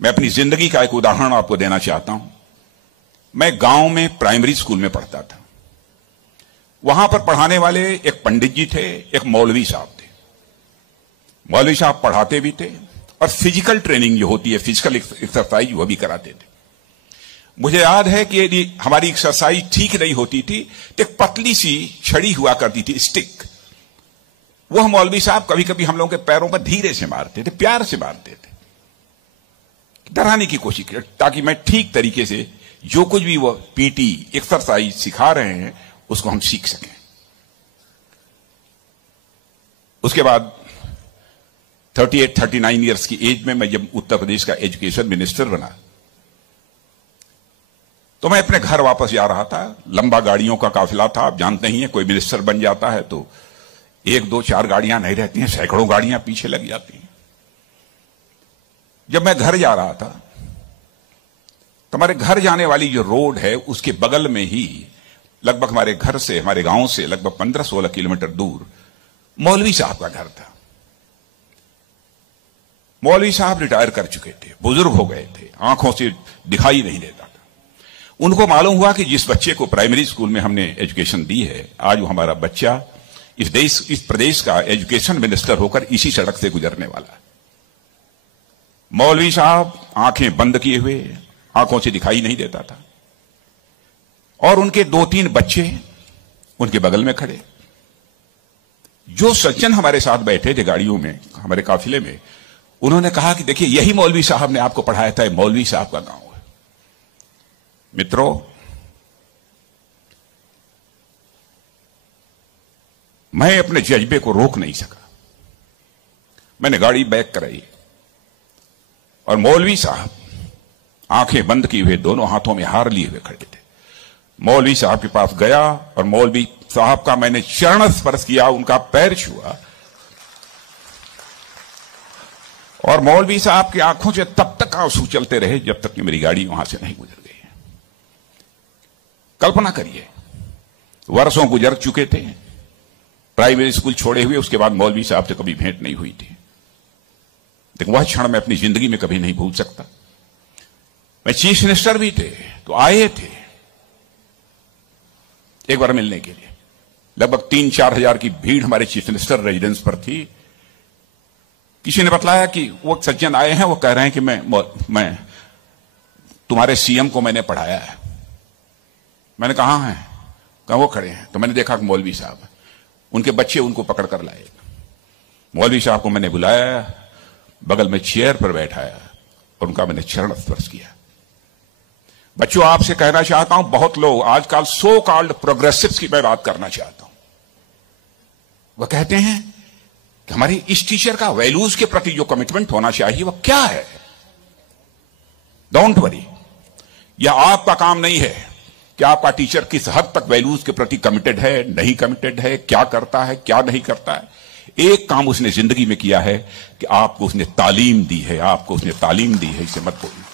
मैं अपनी जिंदगी का एक उदाहरण आपको देना चाहता हूं। मैं गांव में प्राइमरी स्कूल में पढ़ता था। वहां पर पढ़ाने वाले एक पंडित जी थे, एक मौलवी साहब थे। मौलवी साहब पढ़ाते भी थे और फिजिकल ट्रेनिंग जो होती है, फिजिकल एक्सरसाइज, वह भी कराते थे। मुझे याद है कि यदि हमारी एक्सरसाइज ठीक नहीं होती थी तो एक पतली सी छड़ी हुआ करती थी, स्टिक। वह मौलवी साहब कभी कभी हम लोगों के पैरों पर धीरे से मारते थे, प्यार से मारते थे, डराने की कोशिश की, ताकि मैं ठीक तरीके से जो कुछ भी वो पीटी एक्सरसाइज सिखा रहे हैं उसको हम सीख सकें। उसके बाद 38-39 इयर्स की एज में मैं जब उत्तर प्रदेश का एजुकेशन मिनिस्टर बना तो मैं अपने घर वापस जा रहा था। लंबा गाड़ियों का काफिला था। आप जानते ही हैं, कोई मिनिस्टर बन जाता है तो 1, 2, 4 गाड़ियां नहीं रहती हैं, सैकड़ों गाड़ियां पीछे लग जाती हैं। जब मैं घर जा रहा था तो हमारे घर जाने वाली जो रोड है उसके बगल में ही, लगभग हमारे घर से, हमारे गांव से लगभग 15-16 किलोमीटर दूर मौलवी साहब का घर था। मौलवी साहब रिटायर कर चुके थे, बुजुर्ग हो गए थे, आंखों से दिखाई नहीं देता था। उनको मालूम हुआ कि जिस बच्चे को प्राइमरी स्कूल में हमने एजुकेशन दी है, आज वो हमारा बच्चा इस प्रदेश का एजुकेशन मिनिस्टर होकर इसी सड़क से गुजरने वाला है। मौलवी साहब आंखें बंद किए हुए, आंखों से दिखाई नहीं देता था, और उनके 2-3 बच्चे उनके बगल में खड़े। जो सज्जन हमारे साथ बैठे थे गाड़ियों में, हमारे काफिले में, उन्होंने कहा कि देखिए, यही मौलवी साहब ने आपको पढ़ाया था, मौलवी साहब का गांव है। मित्रों, मैं अपने जज्बे को रोक नहीं सका। मैंने गाड़ी बैक कराई और मौलवी साहब आंखें बंद किए हुए, दोनों हाथों में हार लिए हुए खड़े थे। मौलवी साहब के पास गया और मौलवी साहब का मैंने चरण स्पर्श किया, उनका पैर छुआ, और मौलवी साहब की आंखों से तब तक आंसू चलते रहे जब तक कि मेरी गाड़ी वहां से नहीं गुजर गई। कल्पना करिए, वर्षों गुजर चुके थे, प्राइमरी स्कूल छोड़े हुए, उसके बाद मौलवी साहब से कभी भेंट नहीं हुई थी। लेकिन वह क्षण मैं अपनी जिंदगी में कभी नहीं भूल सकता। मैं चीफ मिनिस्टर भी थे तो आए थे एक बार मिलने के लिए। लगभग 3-4 हजार की भीड़ हमारे चीफ मिनिस्टर रेजिडेंस पर थी। किसी ने बतलाया कि वो सज्जन आए हैं, वो कह रहे हैं कि मैं तुम्हारे सीएम को मैंने पढ़ाया है। मैंने कहा है, कहा वो खड़े हैं। तो मैंने देखा कि मौलवी साहब, उनके बच्चे उनको पकड़ कर लाए। मौलवी साहब को मैंने बुलाया, बगल में चेयर पर बैठाया और उनका मैंने चरण स्पर्श किया। बच्चों, आपसे कहना चाहता हूं, बहुत लोग आजकल सो कॉल्ड प्रोग्रेसिव्स की मैं बात करना चाहता हूं। वह कहते हैं कि हमारी इस टीचर का वैल्यूज के प्रति जो कमिटमेंट होना चाहिए वह क्या है। डोंट वरी, यह आपका काम नहीं है कि आपका टीचर किस हद तक वैल्यूज के प्रति कमिटेड है, नहीं कमिटेड है, क्या करता है, क्या नहीं करता है। एक काम उसने जिंदगी में किया है कि आपको उसने तालीम दी है, आपको उसने तालीम दी है, इसे मत भूलिए।